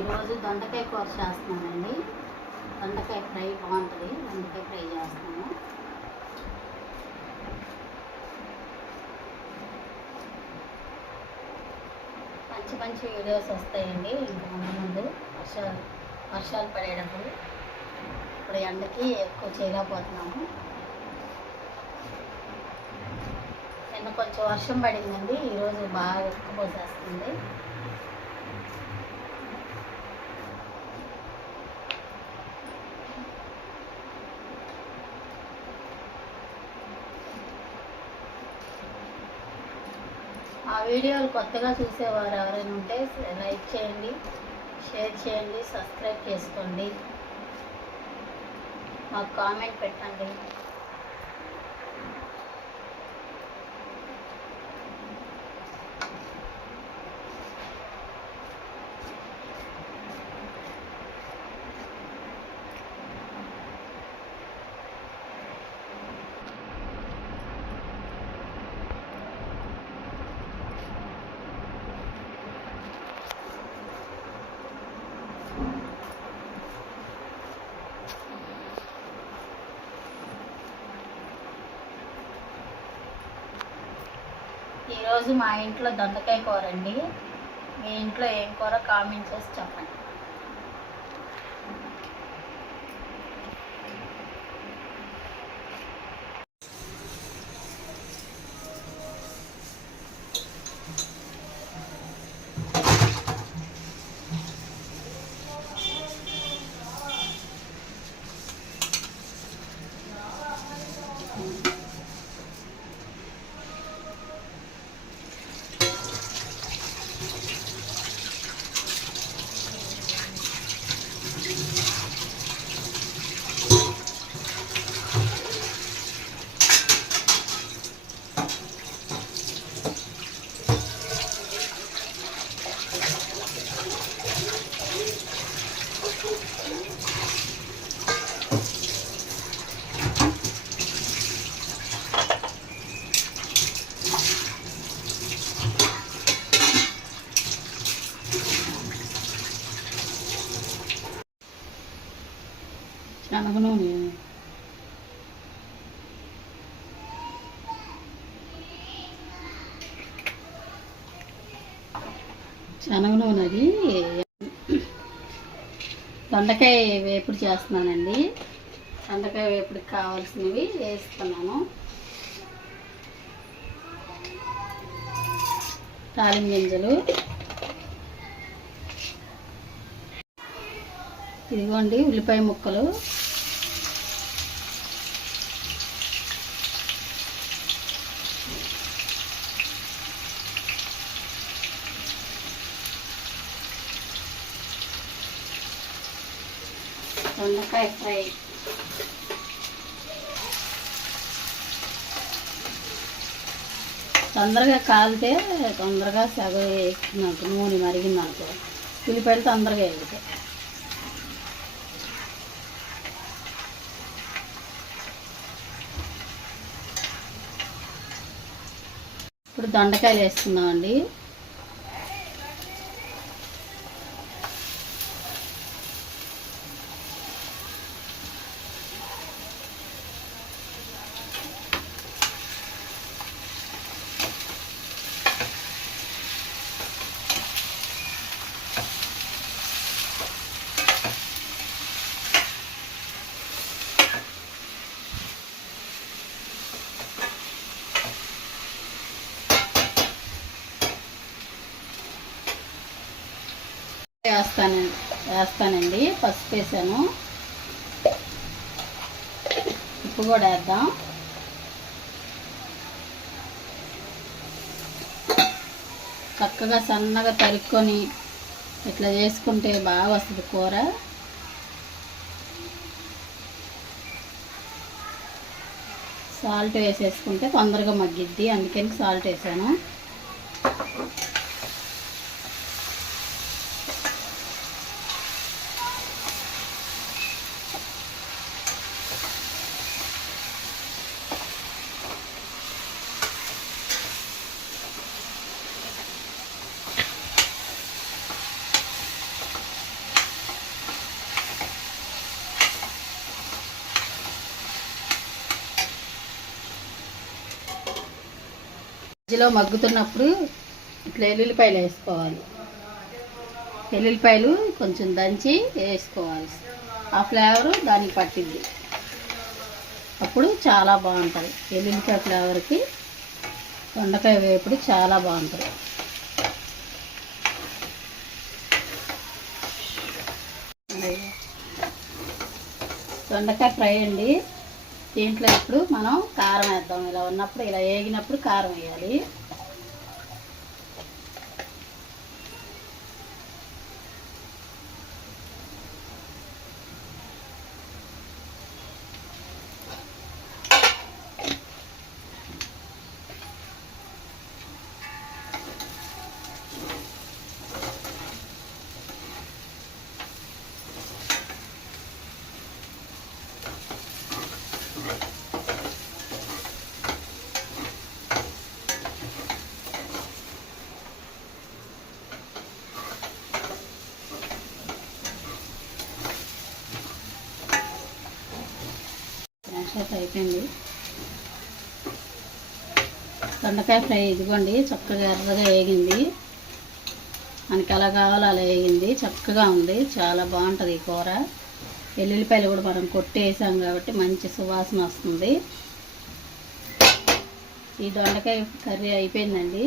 ఈరోజు దొండకాయ కూర చేస్తున్నానండి. దొండకాయ ఫ్రై బాగుంటుంది. దొండకాయ ఫ్రై చేస్తాము మంచి మంచి వీడియోస్ వస్తాయండి. ఇంకా ముందు ముందు వర్షాలు వర్షాలు పడేటప్పుడు ఇప్పుడు ఎండకి ఎక్కువ చేయలేకపోతున్నాము. నిన్న కొంచెం వర్షం పడిందండి. ఈరోజు బాగా ఉక్కపోసేస్తుంది ఆ వీడియోలు కొత్తగా చూసేవారు ఎవరైనా ఉంటే లైక్ చేయండి షేర్ చేయండి సబ్స్క్రైబ్ చేసుకోండి. మాకు కామెంట్ పెట్టండి. ఈరోజు మా ఇంట్లో దొండకాయ కూర అండి మీ ఇంట్లో ఏం కూర కామెంట్ చేసి చెప్పండి. శనగ నూనె శనగ నూనె అది దొండకాయ వేపుడు చేస్తున్నానండి. దొండకాయ వేపుడికి కావాల్సినవి వేస్తున్నాను. తాలిం గింజలు. ఇదిగోండి ఉల్లిపాయ ముక్కలు. దొండకాయ ఫ్రై. తొందరగా కాలితే తొందరగా సగ నాకు నూనె మరిగిందనుకో ఉల్లిపాయలు తొందరగా ఎగుతాయి ఇప్పుడు దొండకాయలు వేస్తున్నామండి వేస్తానండి వేస్తానండి. పసుపు వేసాను. ఉప్పు కూడా వేద్దాం. చక్కగా సన్నగా తరుక్కొని ఇట్లా చేసుకుంటే బాగా వస్తుంది కూర. సాల్ట్ వేసేసుకుంటే తొందరగా మగ్గిద్ది. అందుకని సాల్ట్ వేసాను. ఇందులో మగ్గుతున్నప్పుడు ఇట్లా ఎల్లుల్లిపాయలు వేసుకోవాలి. ఎల్లుల్లిపాయలు కొంచెం దంచి వేసుకోవాలి. ఆ ఫ్లేవరు దానికి పట్టింది అప్పుడు చాలా బాగుంటుంది. ఎల్లుల్లిపాయ ఫ్లేవర్కి దొండకాయ వేపుడు చాలా బాగుంటుంది. దొండకాయ ఫ్రై అండి. దీంట్లో ఇప్పుడు మనం కారం వేద్దాం. ఇలా ఉన్నప్పుడు ఇలా వేగినప్పుడు కారం వేయాలి. అండి దొండకాయ ఫ్రై ఇదిగోండి చక్కగా ఎర్రగా వేగింది. మనకి ఎలా కావాలో అలా వేగింది. చక్కగా ఉంది చాలా బాగుంటుంది ఈ కూర. వెల్లుల్లిపాయలు కూడా మనం కొట్టేసాం కాబట్టి మంచి సువాసన వస్తుంది. ఈ దొండకాయ కర్రీ అయిపోయిందండి.